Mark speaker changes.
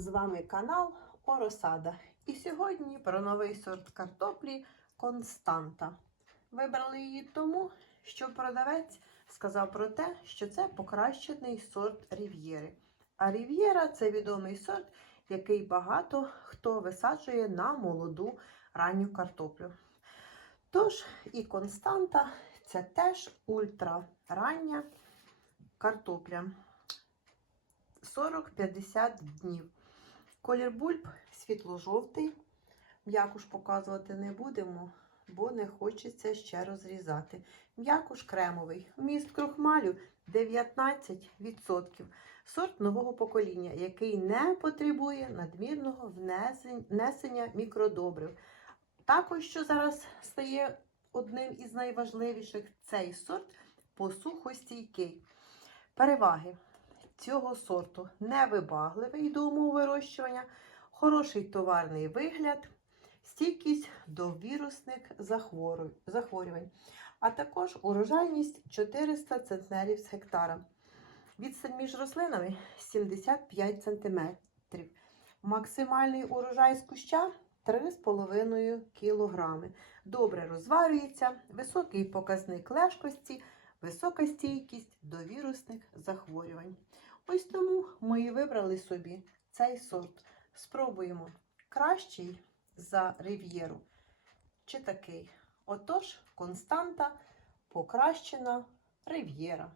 Speaker 1: З вами канал Оросада. І сьогодні про новий сорт картоплі Константа. Вибрали її тому, що продавець сказав про те, що це покращений сорт Рів'єри. А Рів'єра це відомий сорт, який багато хто висаджує на молоду ранню картоплю. Тож і Константа це теж ультрарання картопля. 40-50 днів. Колір бульб світло-жовтий. М'якуш показувати не будемо, бо не хочеться ще розрізати. М'якуш кремовий. Вміст крохмалю 19%. Сорт нового покоління, який не потребує надмірного внесення мікродобрив. Також, що зараз стає одним із найважливіших, цей сорт посухостійкий. Переваги цього сорту невибагливий до умов вирощування, хороший товарний вигляд, стійкість до вірусних захворювань, а також урожайність 400 центнерів з гектара. Відстань між рослинами 75 см. Максимальний урожай з куща 3,5 кг. Добре розварюється, високий показник лежкості, висока стійкість до вірусних захворювань. Ось тому ми і вибрали собі цей сорт. Спробуємо кращий за рив'єру чи такий. Отож, константа покращена рив'єра.